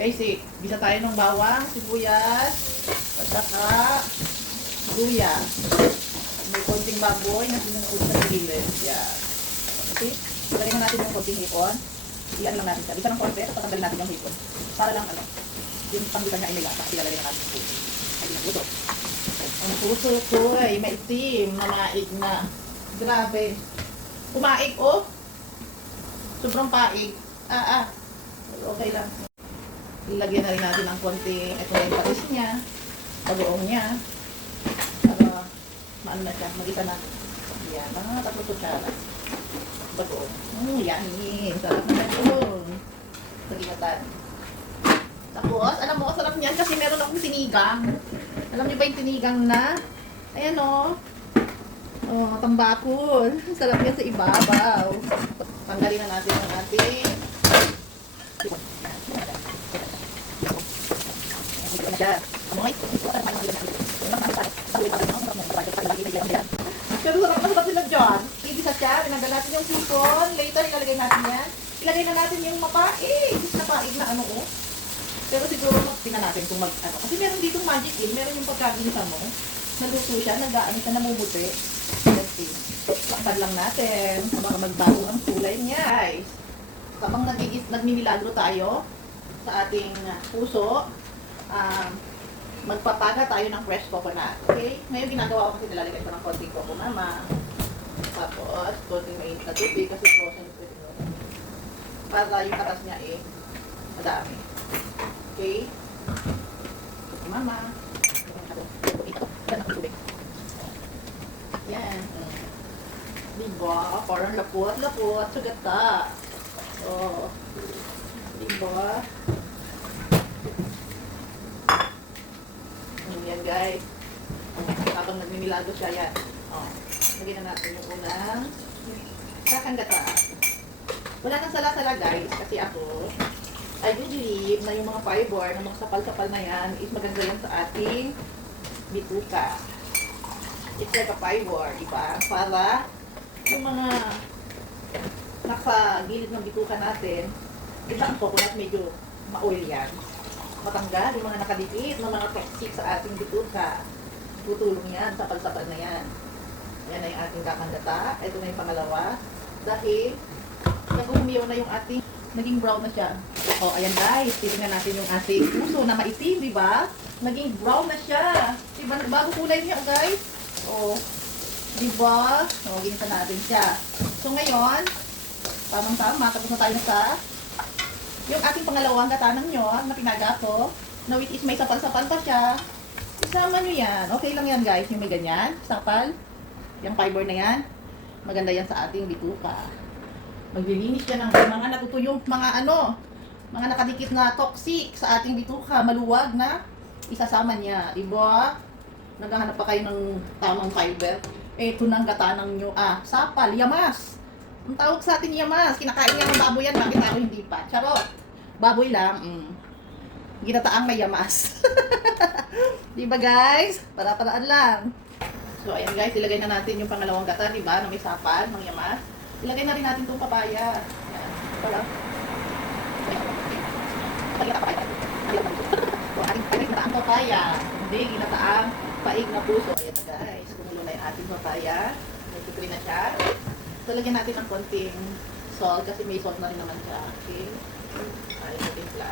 Basic. Bisa tayo ng bawang, sibuyas, at saka luya. May konting baboy na sinuod sa gilid. Yan. Okay? Ilagay na natin yung konting hipon. Iyan lang natin siya. Bisa ng konti, patanggalin natin yung hipon. Para lang ano, yung panggitan niya ay may lasa. Ilalagay na natin yung puso. Ay, puso. Ang puso ko ay maitim, namaig na. Grabe. Kumaig, oh. Sobrang paig. Okay lang. Ilagyan na rin natin ng konti. Ito na yung patis niya. Bagoong niya. Para maano na siya. Mag-isa na. Yan. Mga 3 kutsara. Bagoong. Yanin. Sarap na ito. Sagingatan. Tapos, alam mo, sarap niyan kasi meron akong sinigang. Alam niyo ba yung sinigang na? Ayan o. Oh, tambakol. Sarap yan sa ibabaw. Tanggalin na natin ang ating pero sarap na sarap sila dyan. Ibisa siya, pinanggal natin yung sipon. Later, ilalagay natin yan. Ilagay na natin yung mapaig. Napaig na ano oh. Pero siguro tingnan natin kung ano. Kasi meron ditong magic eh. Meron yung pagkaginisa mo. Naluto siya, nag-aano siya, namumuti. Let's see. Lakad lang natin. Baka magbago ang kulay niya, guys. Kapag nagmimilagro tayo sa ating puso, magpapaga tayo ng fresh coconut. Okay? Ngayon ginagawa ko kasi nilalagay ko ng konting coco mama. Tapos, konting mainit na tubig kasi frozen ito. Para yung katas niya eh, madami. Okay? Coco mama. Yan. Diba? Parang lapot-lapot sa gata. Oh. Diba? Yan guys. Habang nagmimilago siya yan. Oh. Lagyan na natin yung unang kakang gata. Wala nang sala-sala guys. Kasi ako, I do believe na yung mga fiber, na mga sapal-sapal na yan, is maganda yan sa ating bituka. It's like a fiber, diba? Para yung mga nasa gilid ng bituka natin, diba ang coconut medyo ma-oil yan. Matanggal yung mga nakadikit na mga toxic sa ating bituka. Tutulong yan, sapal-sapal na yan. Yan na yung ating kakandata. Ito na yung pangalawa. Dahil nag-umiyaw na yung ating, naging brown na siya. O, ayan guys, titingnan natin yung ating puso na maitim, diba? Naging brown na siya. Diba, nagbago kulay niya, guys? O, diba? O, ginisa natin siya. So, ngayon, tamang-tama, tapos na tayo sa yung ating pangalawang gatanang nyo, na pinaga ko, na which is may sapal-sapal pa siya. Isama nyo yan. Okay lang yan, guys, yung may ganyan, sapal. Yung fiber na yan, maganda yan sa ating bituka. Maglilinis yan ng mga natutuyong, mga ano, mga nakadikit na toxic sa ating bituka, maluwag na isasama niya, diba? Naghahanap pa kayo ng tamang fiber. Ito nang gatanang nyo, sapal, yamas. Ang tawag sa atin yamas, kinakain niya ng baboy yan, bakit ako hindi pa? Charot, baboy lang, ginataang may yamas. Diba guys? Para-paraan lang. So ayan guys, ilagay na natin yung pangalawang gata, diba, na may sapal, ng yamas. Ilagay na rin natin itong papaya. Ayan, ito lang. Ginataang papaya. Hindi, ginataang paig na puso. Ayan na guys, kumulo na yung ating papaya. Nagtutri na siya. So, lagyan natin ng konting salt kasi may salt na rin naman siya. Okay? Ayan natin siya.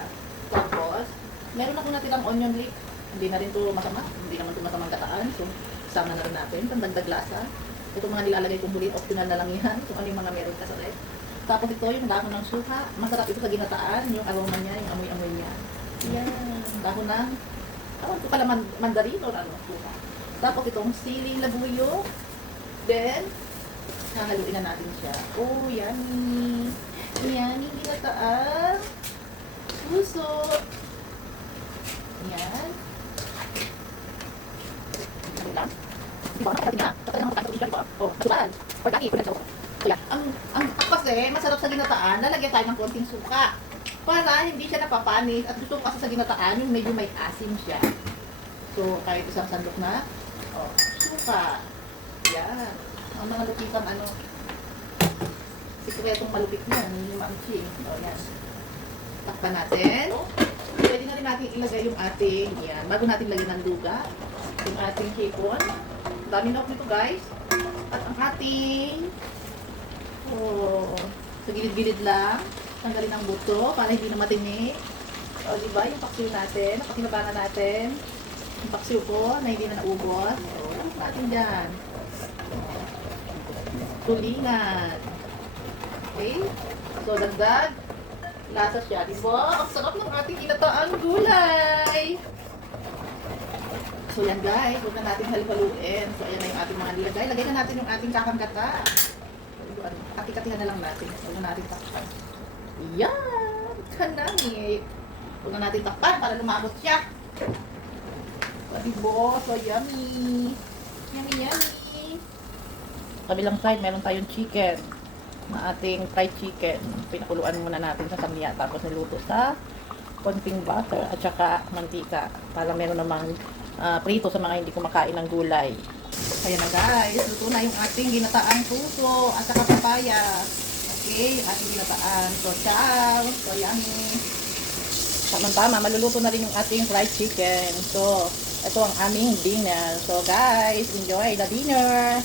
Tapos, meron ako natirang onion leek. Hindi na rin ito masama. Hindi naman ito masamang gataan. So, sama na rin natin. Pandagdag lasa. Ito mga nilalagay kong bulit. Optional na lang yan. Kung ano yung mga meron ka sa ref. Tapos ito yung dahon ng suha. Masarap ito sa ginataan. Yung aroma niya, yung amoy-amoy niya. Yan. Dahon ng, tawag ko pala mandarin o ano, suha. Tapos itong siling labuyo. Then, hahaluin na natin siya. Oh, yummy. Yummy, ginataan. Puso. Yan. Ano lang? Diba, nakakating na. Tatay ng magkakating siya, diba? Oh, masukan. Organic, pinag-saw. So, yan. Ang kasi, masarap sa ginataan, lalagyan tayo ng konting suka. Para hindi siya napapanis. At gusto ko kasi sa ginataan, yung medyo may asim siya. So, kahit isang sandok na, oh, suka. Yan. Ang mga lupitang ano, sikretong malupit niya, hindi mamchi. O, yan. Takpan natin. ilagay yung ating, yan, bago natin lagyan ng luga, yung ating hipon. Dami na nito guys. At ang ating, sa gilid-gilid lang, tanggalin ang buto para hindi na matinik. O, diba, yung paksiw natin, napakinabangan natin. Yung paksiw ko na hindi na naubos. O, natin dyan. Tulingan. Okay? So, dagdag. Lasa siya, diba? Ang sarap ng ating ginataang gulay. So, yan guys. Huwag na natin haluhaluin. So, ayan na yung ating mga nilagay. Lagay na natin yung ating kakangkata. Kati-katihan na lang natin. Huwag na natin takpan. Yan! Kanami! Huwag na natin takpan para lumabot siya. Diba? So, yummy! Yummy, yummy! Kabilang side, meron tayong chicken na ating fried chicken. Pinakuluan muna natin sa samya tapos niluto sa konting butter at saka mantika para meron namang prito sa mga hindi kumakain ng gulay. Kaya na guys, luto na yung ating ginataang puso at saka papaya. Okay, yung ating ginataan. So, ciao! So, yummy! Tama-tama, maluluto na rin yung ating fried chicken. So, ito ang aming dinner. So, guys, enjoy the dinner!